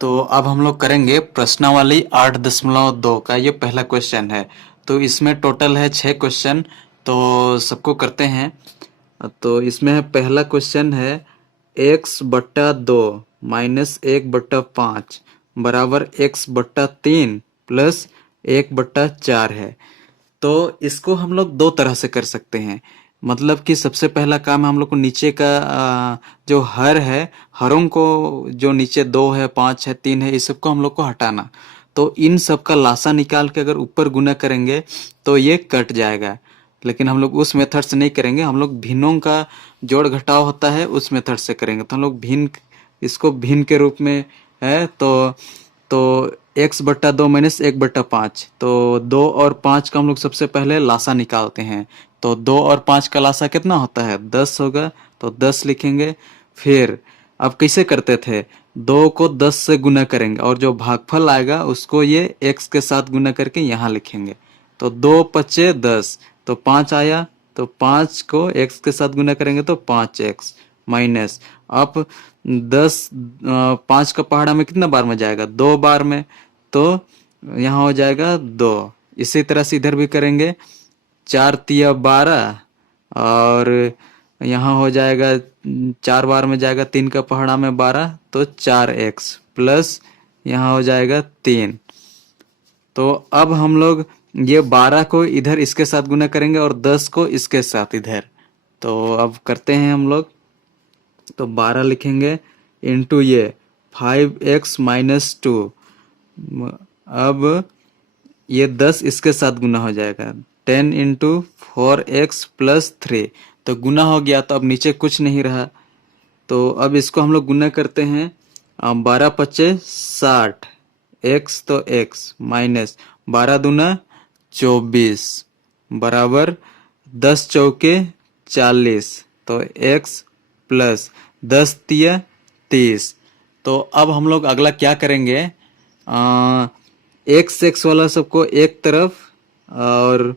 तो अब हम लोग करेंगे प्रश्नावली 8.2 का ये पहला क्वेश्चन है। तो इसमें टोटल है 6 क्वेश्चन। तो सबको करते हैं। तो इसमें है पहला क्वेश्चन है x/2 -1/5 बराबर x/3 प्लस 1/4 है। तो इसको हम लोग दो तरह से कर सकते हैं। मतलब कि सबसे पहला काम है हम लोग को नीचे का जो हर है, हरों को जो नीचे 2 है, 5 है, 3 है, इस सबको हम लोग को हटाना। तो इन सब का लासा निकाल के अगर ऊपर गुना करेंगे तो ये कट जाएगा। लेकिन हम लोग उस मेथड से नहीं करेंगे, हम लोग भिन्नों का जोड़ घटाव होता है उस मेथड से करेंगे। तो हम लोग भिन्न, इसको भिन्न के रूप में है। तो x/2 -1/5, तो 2 और 5 का हम लोग सबसे पहले लासा निकालते हैं। तो 2 और 5 का लासा कितना होता है? 10 होगा। तो 10 लिखेंगे। फिर अब कैसे करते थे? 2 को 10 से गुना करेंगे और जो भागफल आएगा उसको ये x के साथ गुना करके यहाँ लिखेंगे। तो 2 पचे 10, तो 5 आया। तो 5 को x के साथ गुना करेंगे तो 5x माइनस, अब 10 5 का पहाड़ा में कितना बार में जाएगा? 2 बार में। तो यहाँ हो जाएगा 2। इसी तरह से इधर भी करेंगे। 4 तिया 12 और यहाँ हो जाएगा 4 बार में जाएगा, 3 का पहाड़ा में 12, तो 4x प्लस यहाँ हो जाएगा 3। तो अब हम लोग ये 12 को इधर इसके साथ गुना करेंगे और 10 को इसके साथ इधर। तो अब करते हैं हम लोग। तो 12 लिखेंगे इंटू ये 5x - 2। अब ये 10 इसके साथ गुना हो जाएगा, 10 इंटू 4x + 3। तो गुना हो गया, तो अब नीचे कुछ नहीं रहा। तो अब इसको हम लोग गुना करते हैं। 12 पचे 60, x तो x माइनस 12 दूना 24 बराबर 10 चौके 40, तो x प्लस 10 तिया 30। तो अब हम लोग अगला क्या करेंगे? x वाला सबको एक तरफ और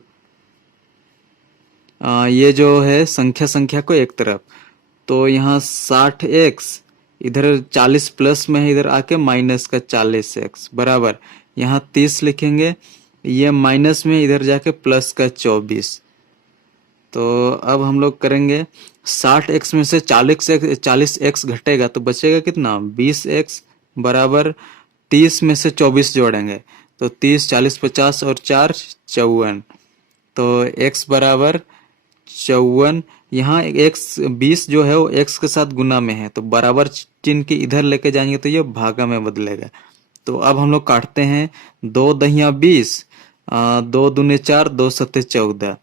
ये जो है संख्या को एक तरफ। तो यहाँ 60x इधर 40 प्लस में है, इधर आके माइनस का 40x बराबर यहाँ 30 लिखेंगे। ये माइनस में इधर जाके प्लस का 24। तो अब हम लोग करेंगे 60x में से 40x घटेगा तो बचेगा कितना? 20x बराबर 30 में से 24 जोड़ेंगे तो 30, 40, 50 और 4 54। तो x बराबर 54। यहाँ x 20 जो है वो x के साथ गुना में है, तो बराबर चिन्ह के इधर लेके जाएंगे तो ये भागा में बदलेगा। तो अब हम लोग काटते हैं। 2 दहिया 20, 2 दूने 4, 2 सत्ते 14।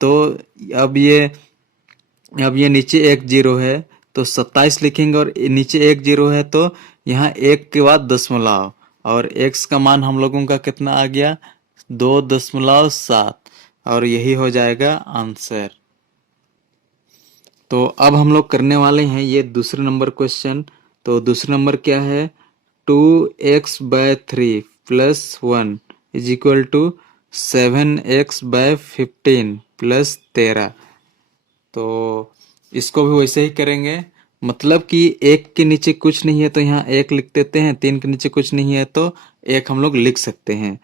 तो अब ये नीचे एक जीरो है तो 27 लिखेंगे और नीचे एक जीरो है तो यहाँ एक के बाद दशमलव, और x का मान हम लोगों का कितना आ गया? 2.7, और यही हो जाएगा आंसर। तो अब हम लोग करने वाले हैं ये दूसरे नंबर क्वेश्चन। तो दूसरा नंबर क्या है? 2x/3 + 1 = 7x/15 + 13। तो इसको भी वैसे ही करेंगे। मतलब कि एक के नीचे कुछ नहीं है तो यहाँ एक लिख देते हैं, 3 के नीचे कुछ नहीं है तो एक हम लोग लिख सकते हैं।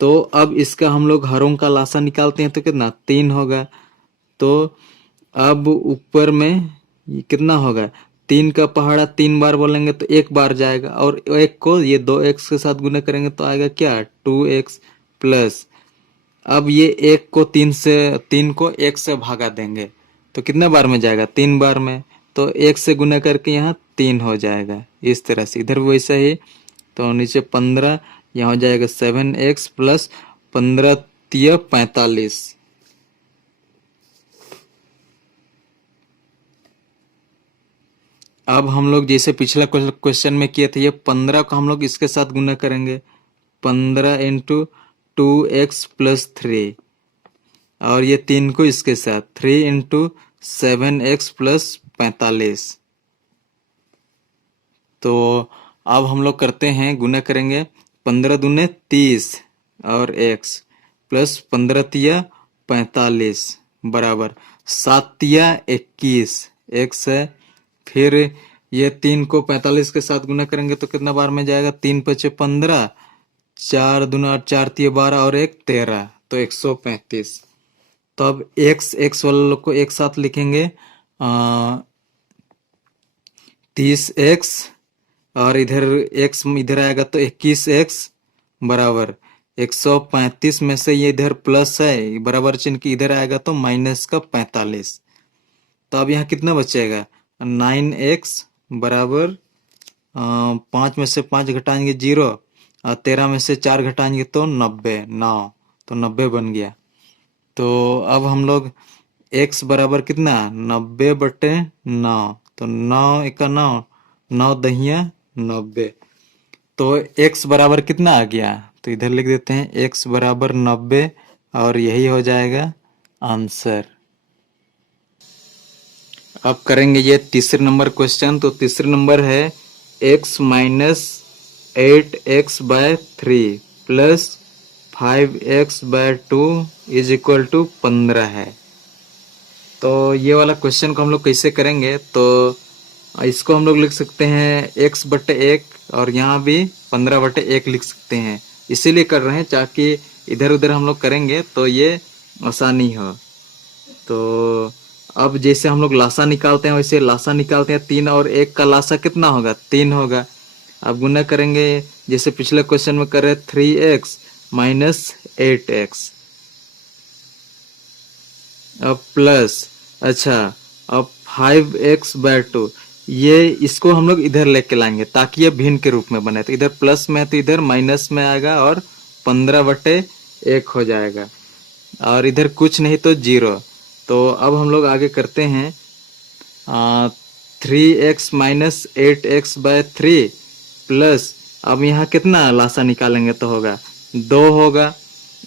तो अब इसका हम लोग हरों का लासा निकालते हैं तो कितना? 3 होगा। तो अब ऊपर में कितना होगा? 3 का पहाड़ा 3 बार बोलेंगे तो एक बार जाएगा, और एक को ये 2x के साथ गुना करेंगे तो आएगा क्या? 2x प्लस, अब ये एक को 3 को 1 से भागा देंगे तो कितने बार में जाएगा? 3 बार में। तो 1 से गुना करके यहाँ 3 हो जाएगा। इस तरह से इधर वैसा ही। तो नीचे 15, यहाँ हो जाएगा 7x + 15 तिया 45। अब हम लोग जैसे पिछला क्वेश्चन में किए थे, ये 15 को हम लोग इसके साथ गुना करेंगे। 15 इंटू 2x + 3, और ये 3 को इसके साथ 3 इंटू 7x + 45। तो अब हम लोग करते हैं, गुना करेंगे। 15 दूने 30 और x प्लस 15 तिया 45 बराबर 7 तिया 21 x है। फिर ये 3 को 45 के साथ गुना करेंगे तो कितना बार में जाएगा? 3 पचे 15, 4 दूना 8, 4 तिये 12 और 1 13, तो 135। तो अब x वाले लोग को एक साथ लिखेंगे, 30x और इधर x इधर आएगा तो 21x बराबर 135 में से ये इधर प्लस है, बराबर चिन्ह की इधर आएगा तो माइनस का 45। तो अब यहाँ कितना बचेगा? 9x बराबर 5 में से 5 घटाएंगे 0 और 13 में से 4 घटाएंगे तो 90, 9, तो 90 बन गया। तो अब हम लोग x बराबर कितना? 90/9, तो 9 एका 9, 9 दहिया 90। तो x बराबर कितना आ गया? तो इधर लिख देते हैं x बराबर 90 और यही हो जाएगा आंसर। अब करेंगे ये तीसरे नंबर क्वेश्चन। तो तीसरे नंबर है x minus 8x/3 plus 5x/2 is equal to 15 है। तो ये वाला क्वेश्चन को हम लोग कैसे करेंगे? तो इसको हम लोग लिख सकते हैं x/1 और यहाँ भी 15/1 लिख सकते हैं। इसीलिए कर रहे हैं ताकि इधर उधर हम लोग करेंगे तो ये आसानी हो। तो अब जैसे हम लोग लासा निकालते हैं वैसे लासा निकालते हैं। 3 और 1 का लासा कितना होगा? 3 होगा। अब गुना करेंगे जैसे पिछले क्वेश्चन में कर रहे 3x माइनस 8x, अब प्लस, अच्छा अब 5x/2, ये इसको हम लोग इधर लेके लाएंगे ताकि ये भिन्न के रूप में बने। तो इधर प्लस में है तो इधर माइनस में आएगा और 15/1 हो जाएगा और इधर कुछ नहीं तो 0। तो अब हम लोग आगे करते हैं 3x माइनस 8x/3 प्लस, अब यहाँ कितना लासा निकालेंगे तो होगा 2 होगा।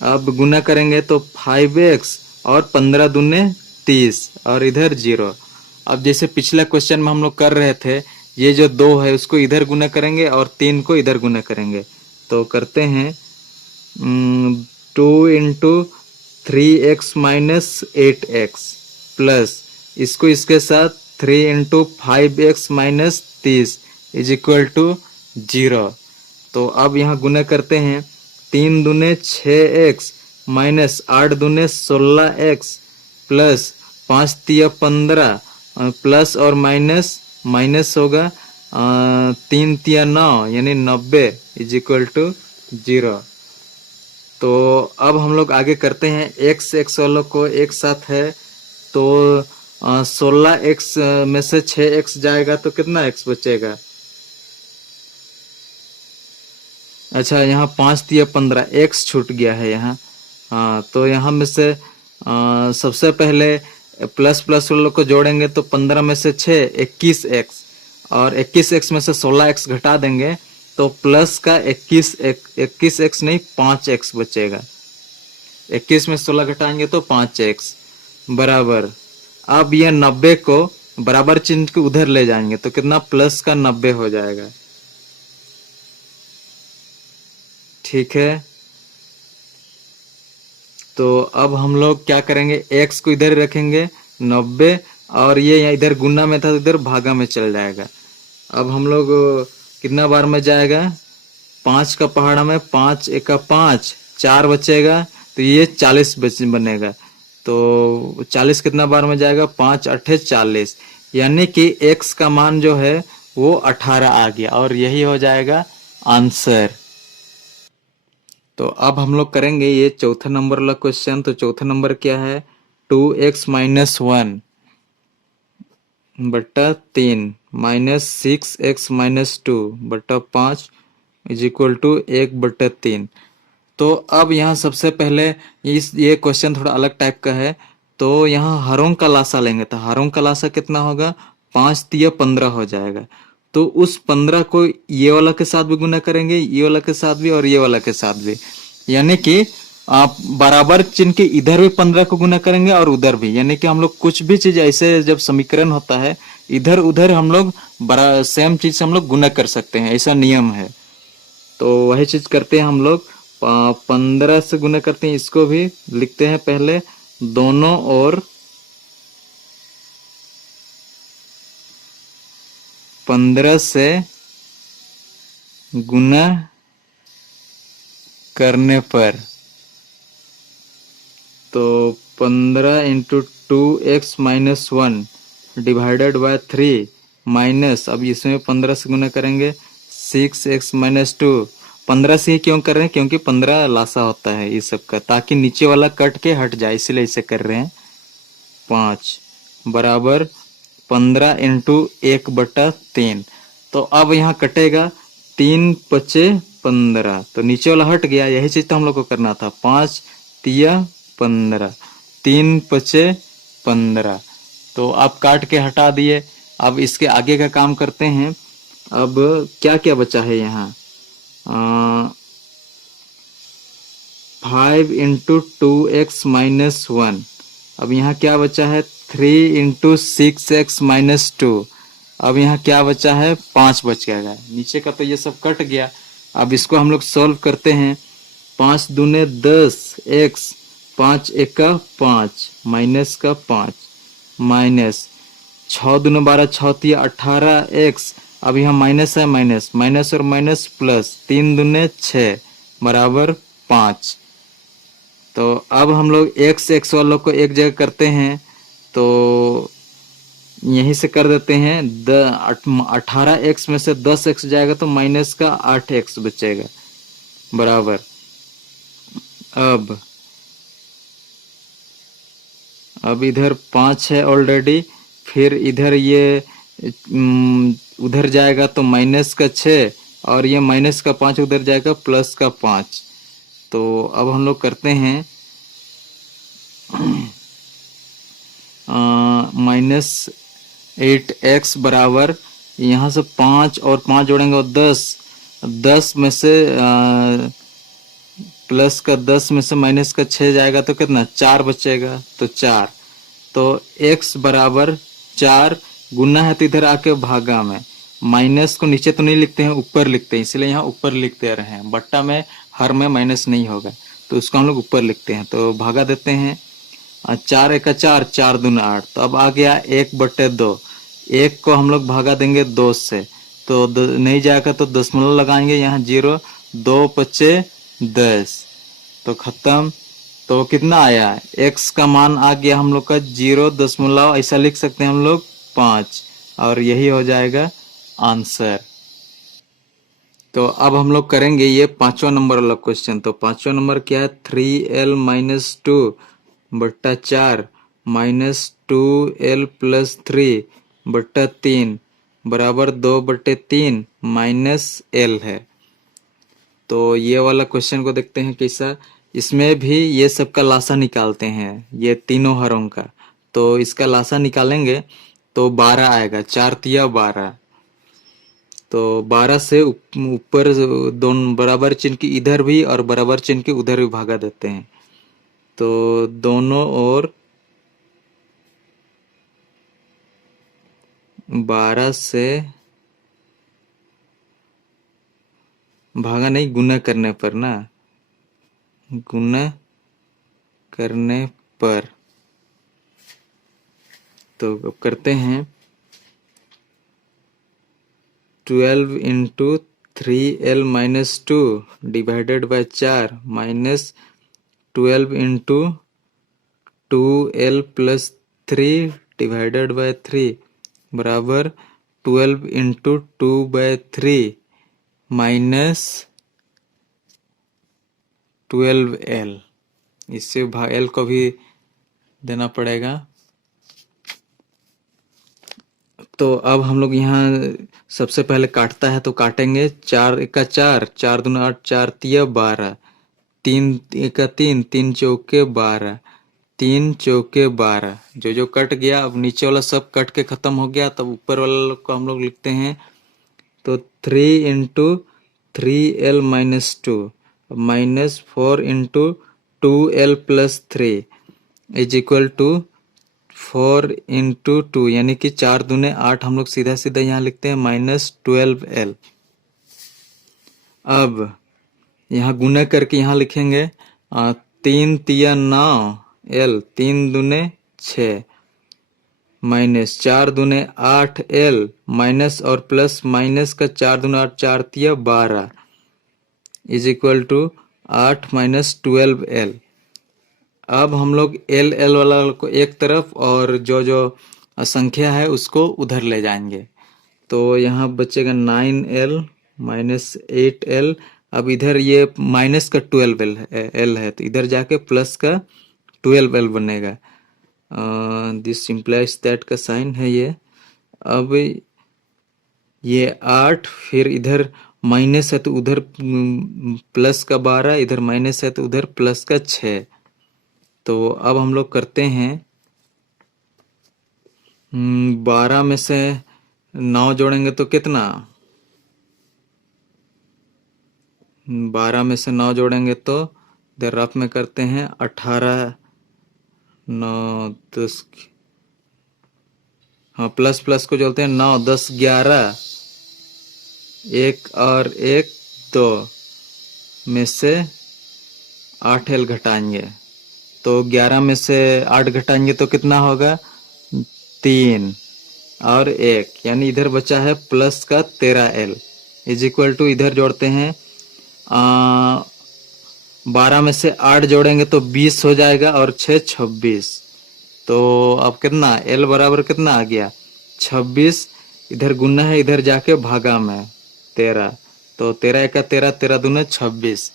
अब गुना करेंगे तो 5x और 15 दूने 30 और इधर 0। अब जैसे पिछला क्वेश्चन में हम लोग कर रहे थे, ये जो 2 है उसको इधर गुना करेंगे और 3 को इधर गुना करेंगे। तो करते हैं 2 into 3x minus 8x plus इसको इसके साथ 3 into 5x minus 30 is equal to 0। तो अब यहाँ गुना करते हैं 3 दूने 6x माइनस 8 दूने 16x प्लस 5 तिया 15 प्लस और माइनस माइनस होगा 3 तिया 9 यानी 90 इज इक्वल टू 0। तो अब हम लोग आगे करते हैं x वालों को एक साथ है तो 16x में से 6x जाएगा तो कितना x बचेगा? अच्छा यहाँ 5 तिया 15 x छूट गया है यहाँ। हाँ तो यहाँ में से सबसे पहले प्लस प्लस वालों को जोड़ेंगे तो 15 में से 6 21x और 21x में से 16x घटा देंगे तो प्लस का 21x नहीं 5x बचेगा। 21 में 16 घटाएंगे तो 5x बराबर, अब यह 90 को बराबर चिन्ह के उधर ले जाएंगे तो कितना? प्लस का 90 हो जाएगा। ठीक है, तो अब हम लोग क्या करेंगे, x को इधर रखेंगे 90 और ये इधर गुना में था तो इधर भागा में चल जाएगा। अब हम लोग कितना बार में जाएगा? 5 का पहाड़ा में 5 एका 5, 4 बचेगा तो ये 40 बनेगा। तो 40 कितना बार में जाएगा? 5 8 40, यानी कि x का मान जो है वो 18 आ गया और यही हो जाएगा आंसर। तो अब हम लोग करेंगे ये चौथा नंबर वाला क्वेश्चन। तो चौथा नंबर क्या है? 2x माइनस 1 बट्टा 3 माइनस 6x माइनस 2 बट्टा 5 इज इक्वल टू 1/3। तो अब यहाँ सबसे पहले ये क्वेश्चन थोड़ा अलग टाइप का है। तो यहाँ हरों का लासा लेंगे तो हरों का लासा कितना होगा? 5 तिया 15 हो जाएगा। तो उस 15 को ये वाला के साथ भी गुना करेंगे, ये वाला के साथ भी और ये वाला के साथ भी, यानी कि आप बराबर चिन्ह के इधर भी 15 को गुना करेंगे और उधर भी, यानी कि हम लोग कुछ भी चीज ऐसे जब समीकरण होता है इधर उधर हम लोग बड़ा सेम चीज से हम लोग गुना कर सकते हैं, ऐसा नियम है। तो वही चीज करते हैं हम लोग, 15 से गुना करते हैं। इसको भी लिखते हैं पहले दोनों ओर 15 से गुना करने पर, तो 15 into 2x-1 divided by 3 minus, अब इसमें 15 से गुना करेंगे 6x-2। 15 से ही क्यों कर रहे हैं, क्योंकि 15 लासा होता है इस सब का, ताकि नीचे वाला कट के हट जाए, इसलिए इसे कर रहे हैं। 5 बराबर 15 इंटू 1/3। तो अब यहाँ कटेगा 3 पचे 15, तो नीचे वाला हट गया। यही चीज तो हम लोग को करना था। 5 तिया 15, 3 पचे 15, तो आप काट के हटा दिए। अब इसके आगे का काम करते हैं। अब क्या क्या बचा है यहाँ, 5 इंटू 2x-1। अब यहाँ क्या बचा है, 3 इंटू 6x-2। अब यहाँ क्या बचा है, 5 बच गया। नीचे का तो ये सब कट गया। अब इसको हम लोग सॉल्व करते हैं। 5 दूने 10 x, 5 एका 5 माइनस का 5 माइनस 6 दूने 12, 6 तिया 18 x। अब यहाँ माइनस है, माइनस माइनस और माइनस प्लस, 3 दूने 6 बराबर 5। तो अब हम लोग x वालों को एक जगह करते हैं, तो यहीं से कर देते हैं। 18x में से 10x जाएगा तो माइनस का 8x बचेगा बराबर। अब इधर 5 है ऑलरेडी, फिर इधर ये उधर जाएगा तो माइनस का 6, और ये माइनस का 5 उधर जाएगा प्लस का 5। तो अब हम लोग करते हैं -8x बराबर, यहाँ से 5 और 5 जोड़ेंगे और 10 में से प्लस का 10 में से माइनस का 6 जाएगा तो कितना, 4 बचेगा। तो 4, तो x बराबर 4 गुना है तो इधर आके भागा में, माइनस को नीचे तो नहीं लिखते हैं, ऊपर लिखते हैं, इसलिए यहाँ ऊपर लिखते रहे हैं। बट्टा में हर में माइनस नहीं होगा, तो उसको हम लोग ऊपर लिखते हैं। तो भागा देते हैं, 4 एका 4, 4 दूना 8। तो अब आ गया 1/2। 1 को हम लोग भागा देंगे 2 से, तो नहीं जाएगा तो दशमलव लगाएंगे यहाँ 0, 2 पचे 10, तो खत्म। तो कितना आया, x का मान आ गया हम लोग का 0, ऐसा लिख सकते हैं हम लोग 5, और यही हो जाएगा आंसर। तो अब हम लोग करेंगे ये 5वां नंबर वाला क्वेश्चन। तो 5वां नंबर क्या है, 3l-2/4 -2l+3/3 बराबर 2/3 -l है। तो ये वाला क्वेश्चन को देखते हैं कैसा। इसमें भी ये सब का लासा निकालते हैं, ये तीनों हरों का। तो इसका लासा निकालेंगे तो 12 आएगा, 4 तिया 12। तो 12 से ऊपर दोनों बराबर चिन्ह की इधर भी और बराबर चिन्ह के उधर भी भागा देते हैं। तो दोनों ओर 12 से भागा नहीं, गुना करने पर ना, गुना करने पर। तो अब करते हैं 12 into 3l-2 divided by 4 minus 12 into 2l+3 divided by 3 बराबर 12 इंटू 2/3 माइनस 12l। इससे l को भी देना पड़ेगा। तो अब हम लोग यहाँ सबसे पहले काटता है तो काटेंगे। 4 एका 4, 4 दूना 8, 4 तिया 12, 3 एका 3, 3 चौके 12, 3 चौके 12। जो कट गया, अब नीचे वाला सब कट के खत्म हो गया। तब ऊपर वाला को हम लोग लिखते हैं। तो 3 into 3l-2 minus 4 into 2l+3 is equal to 4 into 2, यानी कि 4 दूने 8। हम लोग सीधा सीधा यहाँ लिखते हैं -12l। अब यहाँ गुना करके यहाँ लिखेंगे 3 तिया 9 l, 3 दूने 6 माइनस 4 दूने 8L माइनस और प्लस माइनस का 4 दूने 8 4 तिया 12 is equal to 8 minus 12L। अब हम लोग एल एल वाला को एक तरफ और जो जो संख्या है उसको उधर ले जाएंगे। तो यहाँ बचेगा 9L माइनस 8L। अब इधर ये माइनस का 12L है तो इधर जाके प्लस का 12L बनेगा। दिस इम्प्लाइज दैट का साइन है ये। अब ये 8 फिर इधर माइनस है तो उधर प्लस का 12, इधर माइनस है तो उधर प्लस का 6। तो अब हम लोग करते हैं 12 में से 9 जोड़ेंगे तो कितना, 12 में से 9 जोड़ेंगे तो इधर रफ में करते हैं 18 9 10, हाँ प्लस प्लस को जोड़ते हैं 9 10 11, एक और एक 2 में से 8L घटाएंगे तो 11 में से 8 घटाएंगे तो कितना होगा 3 और 1, यानी इधर बचा है प्लस का 13L इज इक्वल टू इधर जोड़ते हैं 12 में से 8 जोड़ेंगे तो 20 हो जाएगा और 6 26। तो अब कितना L बराबर कितना आ गया 26। इधर गुना है इधर जाके भागा में 13, तो 13 1 13 13 दूने 26,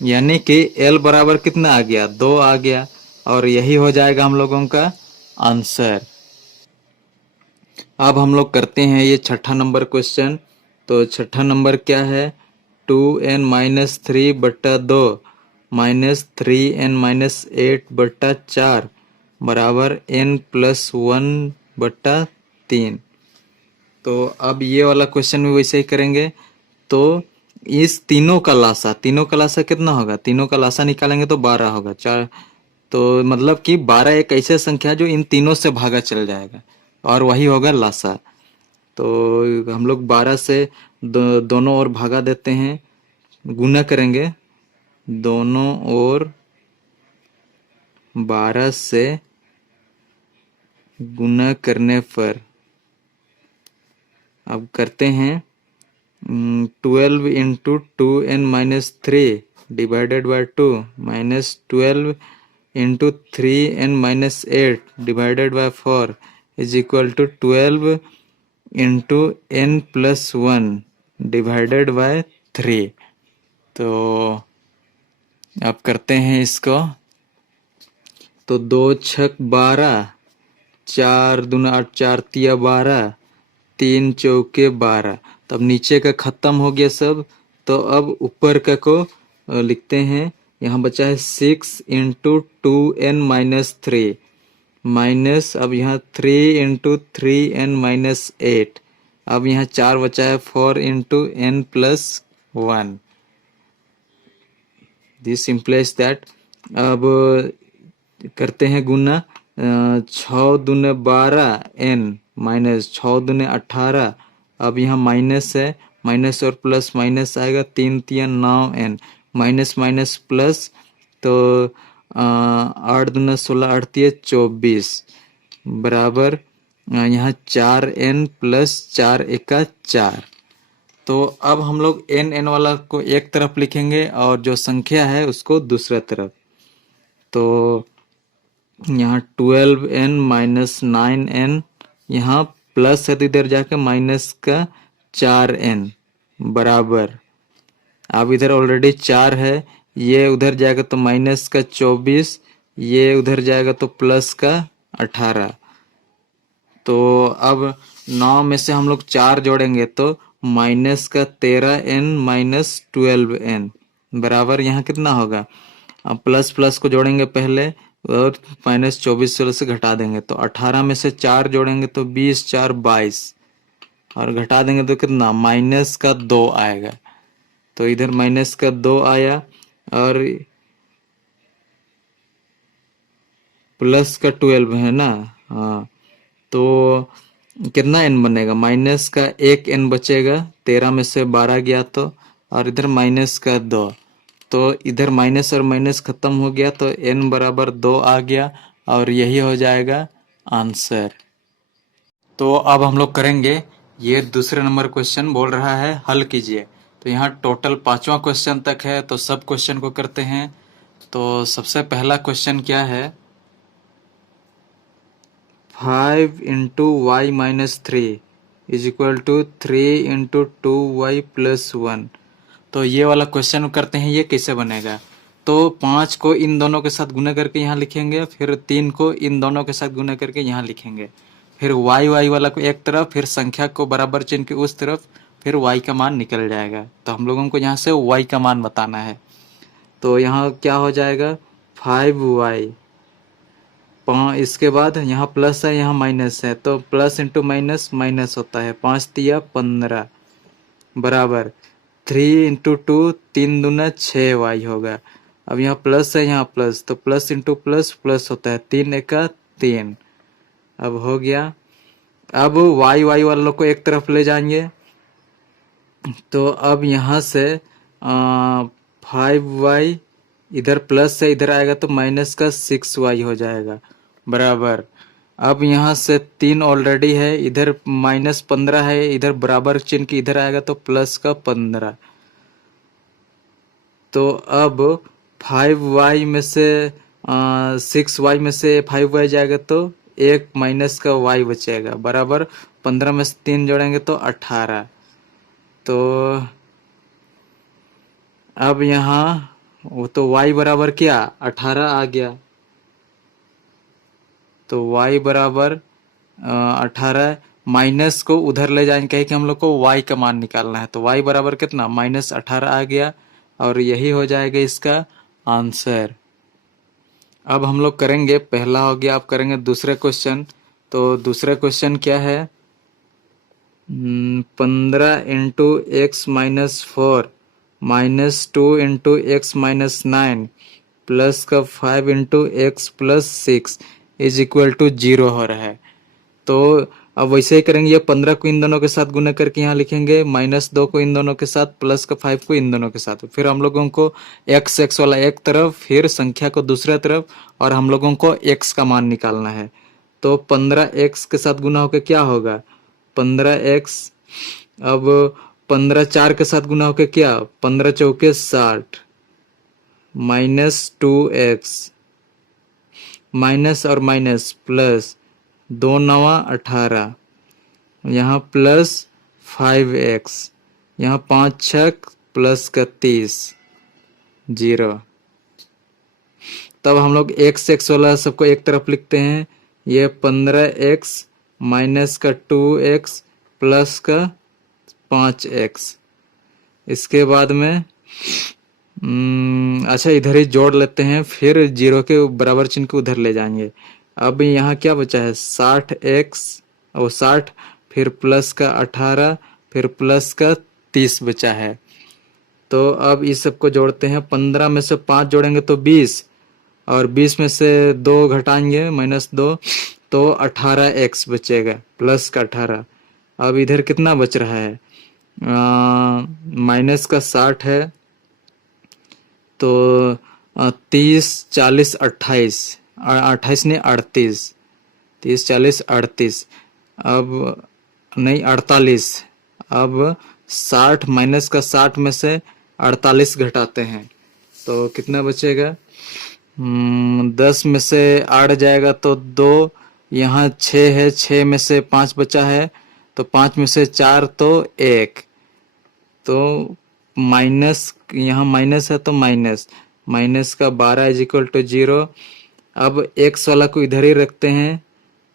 यानी कि L बराबर कितना आ गया 2 आ गया। और यही हो जाएगा हम लोगों का आंसर। अब हम लोग करते हैं ये छठा नंबर क्वेश्चन। तो छठा नंबर क्या है 2n माइनस 3 बट्टा 2 माइनस 3n माइनस 8 बट्टा 4 बराबर n प्लस 1 बट्टा 3। तो अब ये वाला क्वेश्चन भी वैसे ही करेंगे। तो इस तीनों का लासा कितना होगा, तीनों का लासा निकालेंगे तो 12 होगा। 4 तो मतलब कि 12 एक ऐसे संख्या जो इन तीनों से भागा चल जाएगा और वही होगा लासा। तो हम लोग 12 से दोनों ओर भागा देते हैं, गुना करेंगे दोनों ओर 12 से गुना करने पर अब करते हैं 12 into 2n minus 3 divided by 2 minus 12 into 3n minus 8 divided by 4 is equal to 12 into n plus 1 divided by 3। तो अब करते हैं इसको। तो 2 छक 12, 4 दूना 8 4 तिया 12, 3 चौके 12। तब नीचे का खत्म हो गया सब। तो अब ऊपर का को लिखते हैं। यहाँ बचा है 6 इंटू 2n माइनस 3 माइनस, अब यहाँ 3 इंटू 3n माइनस 8। अब यहाँ 4 बचा है 4 into n plus 1। This implies that. अब करते हैं गुना 6 दूने 12 n माइनस 6 दूने 18। अब यहाँ माइनस है, माइनस और प्लस माइनस आएगा 3 3 9n माइनस माइनस प्लस। तो 8 दूना 16 8 3 24 बराबर यहाँ 4n प्लस 4 1 4। तो अब हम लोग n वाला को एक तरफ लिखेंगे और जो संख्या है उसको दूसरा तरफ। तो यहाँ 12n माइनस 9n, यहाँ प्लस है तो इधर जाके माइनस का 4n बराबर, अब इधर ऑलरेडी 4 है, ये उधर जाएगा तो माइनस का 24, ये उधर जाएगा तो प्लस का 18। तो अब 9 में से हम लोग 4 जोड़ेंगे तो माइनस का 13n माइनस 12n बराबर यहाँ कितना होगा। अब प्लस प्लस को जोड़ेंगे पहले और माइनस 24 से घटा देंगे तो 18 में से 4 जोड़ेंगे तो 20 4 22 और घटा देंगे तो कितना माइनस का 2 आएगा। तो इधर माइनस का 2 आया और प्लस का 12 है ना। हाँ, तो कितना n बनेगा, माइनस का 1n बचेगा, 13 में से 12 गया तो, और इधर माइनस का 2। तो इधर माइनस और माइनस खत्म हो गया तो n बराबर 2 आ गया और यही हो जाएगा आंसर। तो अब हम लोग करेंगे, ये दूसरे नंबर क्वेश्चन बोल रहा है हल कीजिए। तो यहाँ टोटल 5वां क्वेश्चन तक है, तो सब क्वेश्चन को करते हैं। तो सबसे पहला क्वेश्चन क्या है, 5 into y minus three is equal to 3 into 2y+1। तो ये वाला क्वेश्चन करते हैं, ये कैसे बनेगा। तो 5 को इन दोनों के साथ गुना करके यहाँ लिखेंगे, फिर 3 को इन दोनों के साथ गुना करके यहाँ लिखेंगे, फिर y वाला को एक तरफ, फिर संख्या को बराबर चिन्ह के उस तरफ, फिर y का मान निकल जाएगा। तो हम लोगों को यहाँ से y का मान बताना है। तो यहाँ क्या हो जाएगा, 5y, इसके बाद यहाँ प्लस है, यहाँ माइनस है, तो प्लस इंटू माइनस माइनस होता है, 5 तिया 15 बराबर 3 इंटू 2 3 दूना 6y होगा। अब यहाँ प्लस है, यहाँ प्लस, तो प्लस इंटू प्लस प्लस होता है, 3 एका 3। अब हो गया। अब y वालों को एक तरफ ले जाएंगे, तो अब यहाँ से 5y इधर प्लस से इधर आएगा तो माइनस का 6y हो जाएगा बराबर। अब यहाँ से 3 ऑलरेडी है, इधर माइनस 15 है, इधर बराबर चिन्ह की इधर आएगा तो प्लस का 15। तो अब 5y में से 6y में से 5y जाएगा तो एक माइनस का y बचेगा बराबर 15 में से 3 जोड़ेंगे तो 18। तो अब यहाँ वो तो y बराबर क्या 18 आ गया। तो y बराबर 18, माइनस को उधर ले जाएंगे, कहे कि हम लोग को y का मान निकालना है। तो y बराबर कितना -18 आ गया, और यही हो जाएगा इसका आंसर। अब हम लोग करेंगे, पहला हो गया, अब करेंगे दूसरे क्वेश्चन। तो दूसरा क्वेश्चन क्या है, 15 into x minus 4 -2 into x minus 9 plus का 5 into x plus 6 is equal to 0 हो रहा है। तो अब वैसे ही करेंगे, ये 15 को इन दोनों के साथ गुना करके यहाँ लिखेंगे, -2 को इन दोनों के साथ, प्लस का 5 को इन दोनों के साथ। फिर हम लोगों को x वाला एक तरफ, फिर संख्या को दूसरा तरफ, और हम लोगों को x का मान निकालना है। तो 15x के साथ गुना होकर क्या होगा 15x। अब 15 4 के साथ गुना होकर क्या 15 चौके 60 -2x माइनस और माइनस प्लस 2 नवा 18, यहाँ प्लस 5x, यहाँ 5 छक प्लस का 30 0। तब हम लोग x वाला सबको एक तरफ लिखते हैं, ये 15x माइनस का 2x प्लस का 5x। इसके बाद में अच्छा इधर ही जोड़ लेते हैं, फिर 0 के बराबर चिन्ह को उधर ले जाएंगे। अब यहाँ क्या बचा है 60x और 60, फिर प्लस का 18, फिर प्लस का 30 बचा है। तो अब इस सबको जोड़ते हैं, 15 में से 5 जोड़ेंगे तो 20, और 20 में से 2 घटाएंगे -2, तो 18x बचेगा प्लस का 18। अब इधर कितना बच रहा है माइनस का 60 है, तो 30 40 28, 28 नहीं 38, 30 40 38, अब नहीं 48। अब 60 माइनस का 60 में से 48 घटाते हैं तो कितना बचेगा 10 में से 8 जाएगा तो 2, यहाँ 6 है, 6 में से 5 बचा है, तो 5 में से 4 तो 1, तो माइनस, यहाँ माइनस है तो माइनस का 12 इज इक्वल टू 0। अब x वाला को इधर ही रखते हैं,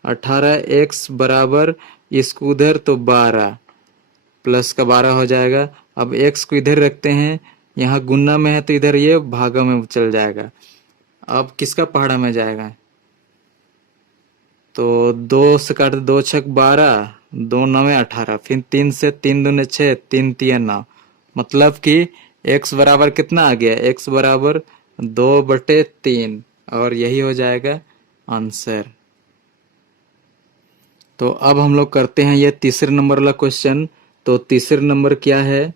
18x बराबर इसको उधर तो 12 प्लस का 12 हो जाएगा। अब x को इधर रखते हैं, यहाँ गुना में है तो इधर ये भागा में चल जाएगा। अब किसका पहाड़ा में जाएगा, तो 2 से काट 2 छक 12, 2 9 18, फिर 3 से 3 दूने 6, 3 3 9, मतलब कि x बराबर कितना आ गया, x बराबर 2/3, और यही हो जाएगा आंसर। तो अब हम लोग करते हैं ये तीसरे नंबर वाला क्वेश्चन। तो तीसरे नंबर क्या है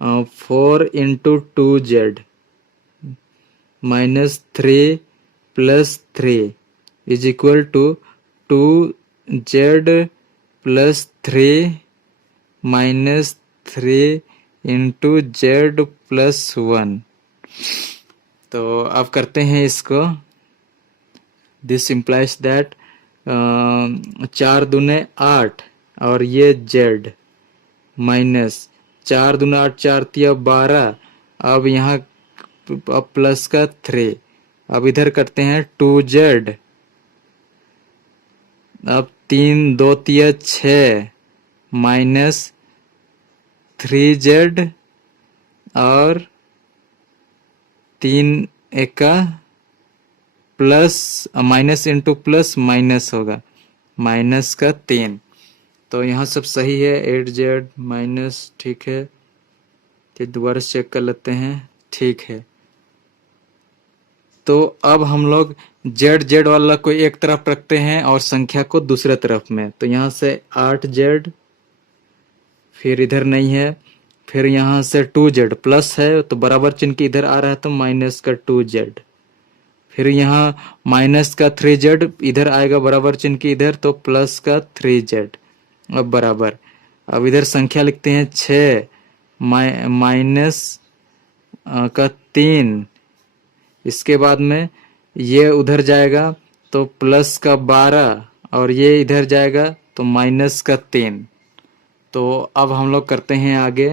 4 into 2z -3 + 3 is equal to 2z +3 -3 into z +1। तो अब करते हैं इसको। दिस इम्प्लाइज दैट 4 दूने 8 और ये जेड माइनस 4 दूने 8 4 तिया 12। अब यहाँ अब प्लस का 3। अब इधर करते हैं 2z। अब 3 2 तिया 6 माइनस 3z और 3 एका plus minus into plus minus होगा माइनस का 3। तो यहाँ सब सही है। 8z माइनस ठीक है। तो दोबारा चेक कर लेते हैं। ठीक है। तो अब हम लोग जेड जेड वाला को एक तरफ रखते हैं और संख्या को दूसरे तरफ में। तो यहाँ से 8z, फिर इधर नहीं है, फिर यहाँ से 2z प्लस है तो बराबर चिन्ह के इधर आ रहा है तो माइनस का 2z, फिर यहाँ माइनस का 3z इधर आएगा बराबर चिन्ह के इधर तो प्लस का 3z। अब बराबर, अब इधर संख्या लिखते हैं 6 माइनस का 3, इसके बाद में ये उधर जाएगा तो प्लस का 12 और ये इधर जाएगा तो माइनस का 3। तो अब हम लोग करते हैं आगे।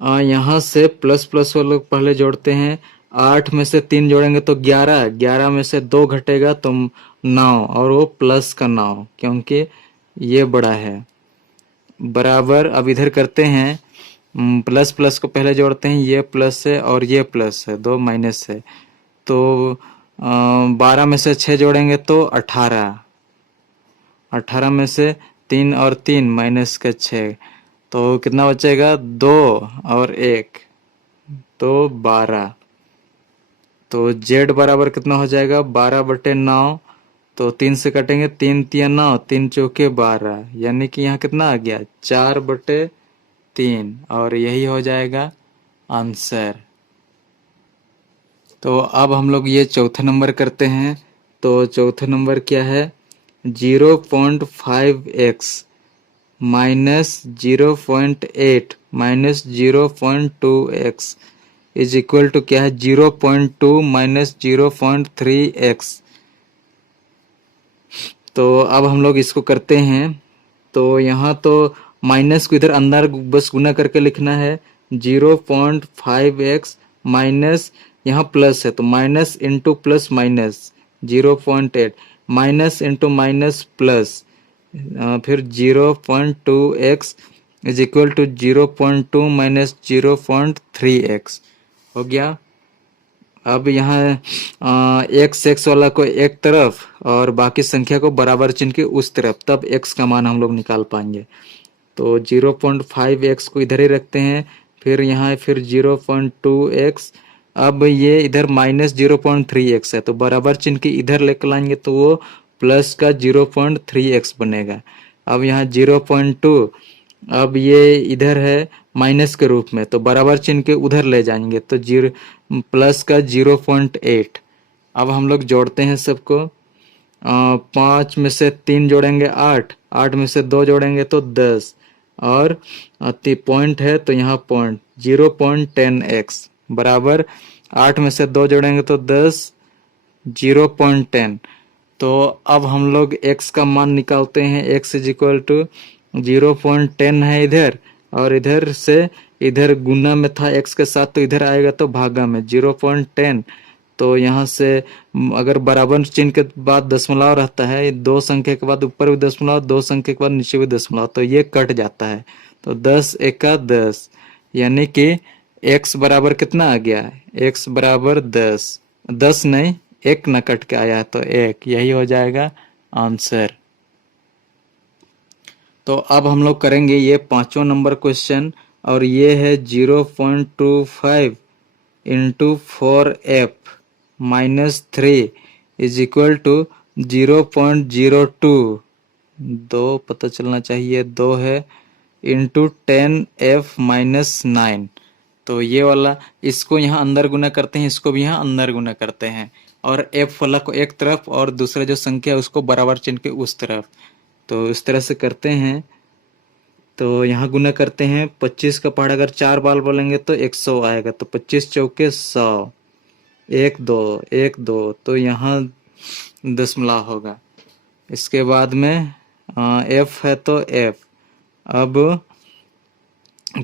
यहाँ से प्लस प्लस वो लोग पहले जोड़ते हैं। 8 में से 3 जोड़ेंगे तो 11, 11 में से 2 घटेगा तो 9 और वो प्लस का 9 क्योंकि ये बड़ा है बराबर। अब इधर करते हैं प्लस प्लस को पहले जोड़ते हैं, ये प्लस है और ये प्लस है, 2 माइनस है तो 12 में से 6 जोड़ेंगे तो 18, 18 में से 3 और 3 माइनस का 6 तो कितना बचेगा 2 और 1 तो 12। तो z बराबर कितना हो जाएगा 12/9। तो 3 से कटेंगे, 3 तिया 9, 3 चौके 12, यानी कि यहाँ कितना आ गया 4/3 और यही हो जाएगा आंसर। तो अब हम लोग ये चौथा नंबर करते हैं। तो चौथा नंबर क्या है 0.5x minus 0.8 minus 0.2x is equal to क्या है 0.2 माइनस 0.3x। तो अब हम लोग इसको करते हैं। तो यहाँ तो माइनस को इधर अंदर बस गुना करके लिखना है 0.5x माइनस यहाँ प्लस है तो minus into plus minus 0.8 minus into minus plus फिर 0.2x is equal to 0.2 minus 0.3x हो गया। अब यहाँ एक्स एक्स वाला को एक तरफ और बाकी संख्या को बराबर चिन्ह के उस तरफ, तब x का मान हम लोग निकाल पाएंगे। तो 0.5x को इधर ही रखते हैं, फिर यहाँ फिर 0.2x। अब ये इधर माइनस 0.3x है तो बराबर चिन्ह के इधर लेकर लाएंगे तो वो प्लस का 0.3x बनेगा। अब यहाँ 0.2, अब ये इधर है माइनस के रूप में तो बराबर चिन्ह के उधर ले जाएंगे तो प्लस का 0.8। अब हम लोग जोड़ते हैं सबको। 5 में से 3 जोड़ेंगे 8, 8 में से 2 जोड़ेंगे तो 10 और पॉइंट है तो यहाँ पॉइंट 0.10x बराबर 8 में से 2 जोड़ेंगे तो 10 0.10। तो अब हम लोग x का मान निकालते हैं। x इज इक्वल टू 0.10 है इधर और इधर से इधर गुना में था x के साथ तो इधर आएगा तो भागा में 0.10। तो यहाँ से अगर बराबर चिन्ह के बाद दशमलव रहता है, 2 संख्या के बाद ऊपर भी दशमलव, 2 संख्या के बाद नीचे भी दशमलव, तो ये कट जाता है तो 10 एका 10 यानी कि x बराबर कितना आ गया x बराबर 10, 10 नहीं 1 न कट के आया तो 1, यही हो जाएगा आंसर। तो अब हम लोग करेंगे ये 5वां नंबर क्वेश्चन और ये है 0.25 into 4f minus 3 is equal to 0.02, 2 पता चलना चाहिए 2 है, इंटू 10f माइनस 9। तो ये वाला इसको यहाँ अंदर गुना करते हैं, इसको भी यहाँ अंदर गुना करते हैं और f वाला को एक तरफ और दूसरा जो संख्या है उसको बराबर चिन्ह के उस तरफ। तो इस तरह से करते हैं। तो यहाँ गुना करते हैं, 25 का पहाड़ अगर 4 बार बोलेंगे तो 100 आएगा, तो 25 चौके 100, 1 2 1 2, तो यहाँ दशमलव होगा। इसके बाद में एफ है तो एफ, अब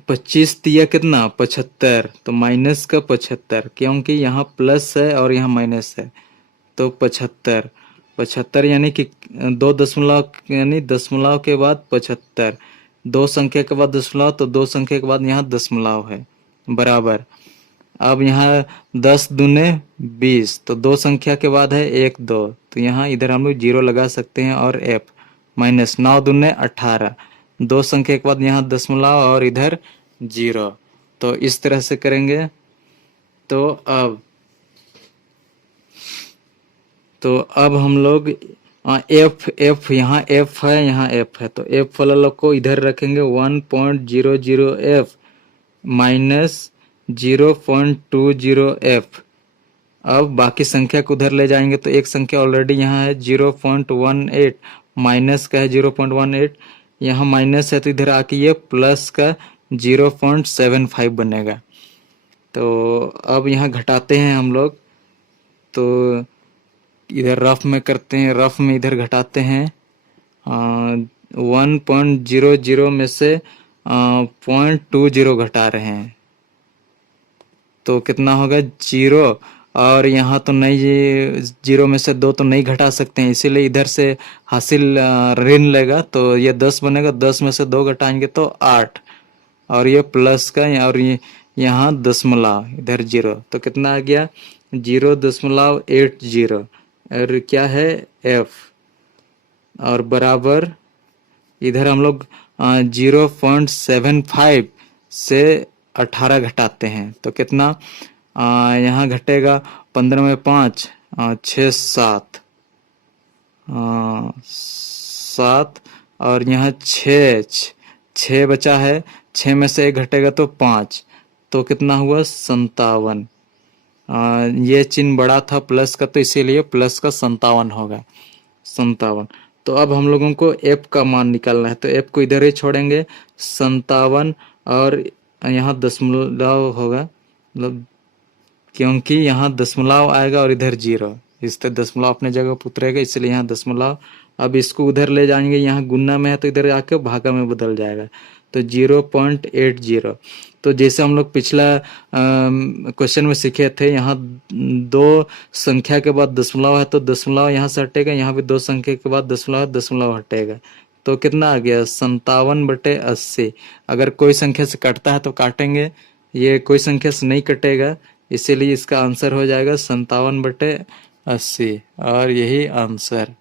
25 दिया कितना 75, तो माइनस का 75, क्योंकि यहाँ प्लस है और यहाँ माइनस है, तो 75, 75 यानी कि 2 दशमलव यानी दशमलव के बाद 75, 2 संख्या के बाद दशमलव, तो 2 संख्या के बाद यहाँ दशमलव है, बराबर। अब यहाँ 10 दूने 20, तो 2 संख्या के बाद है 1 2, तो यहाँ इधर हम लोग 0 लगा सकते हैं, और एफ माइनस 9 दूने 18, 2 संख्या के बाद यहाँ दशमलव और इधर 0। तो इस तरह से करेंगे। तो अब हम लोग एफ यहाँ एफ है, यहाँ एफ है, तो एफ वाला लोग को इधर रखेंगे 1.00 एफ माइनस 0.20 एफ। अब बाकी संख्या को उधर ले जाएंगे, तो एक संख्या ऑलरेडी यहाँ है 0.18, माइनस का है 0.18, यहाँ माइनस है तो इधर आके ये प्लस का 0.75 बनेगा। तो अब यहाँ घटाते हैं हम लोग, तो इधर रफ में करते हैं, रफ में इधर घटाते हैं, 1.00 में से 0.20 घटा रहे हैं, तो कितना होगा 0, और यहाँ तो नहीं, ये 0 में से 2 तो नहीं घटा सकते हैं, इसीलिए इधर से हासिल ऋण लेगा, तो ये 10 बनेगा, 10 में से 2 घटाएंगे तो 8, और ये प्लस का, और ये यहाँ दशमलव इधर 0, तो कितना आ गया 0.80, और क्या है f, और बराबर इधर हम लोग 0.75 से 18 घटाते हैं, तो कितना यहाँ घटेगा 15 में 5 6 7 7, और यहाँ 6 बचा है, 6 में से 1 घटेगा तो 5, तो कितना हुआ 57। ये चिन्ह बड़ा था प्लस का, तो इसीलिए प्लस का 57 होगा, 57। तो अब हम लोगों को f का मान निकालना है, तो f को इधर ही छोड़ेंगे, 57, और यहाँ दशमलव होगा, मतलब क्योंकि यहाँ दशमलव आएगा और इधर 0, इस तरह दशमलव अपने जगह पर उतरेगा, इसलिए यहाँ दशमलव। अब इसको उधर ले जाएंगे, यहाँ गुना में है तो इधर आके भागा में बदल जाएगा, तो 0.80। तो जैसे हम लोग पिछला क्वेश्चन में सीखे थे, यहाँ 2 संख्या के बाद दशमलव है तो दशमलव यहाँ से हटेगा, यहाँ भी 2 संख्या के बाद दशमलव है, दशमलव हटेगा, तो कितना आ गया 57/80। अगर कोई संख्या से कटता है तो काटेंगे, ये कोई संख्या से नहीं कटेगा, इसीलिए इसका आंसर हो जाएगा 57/80, और यही आंसर।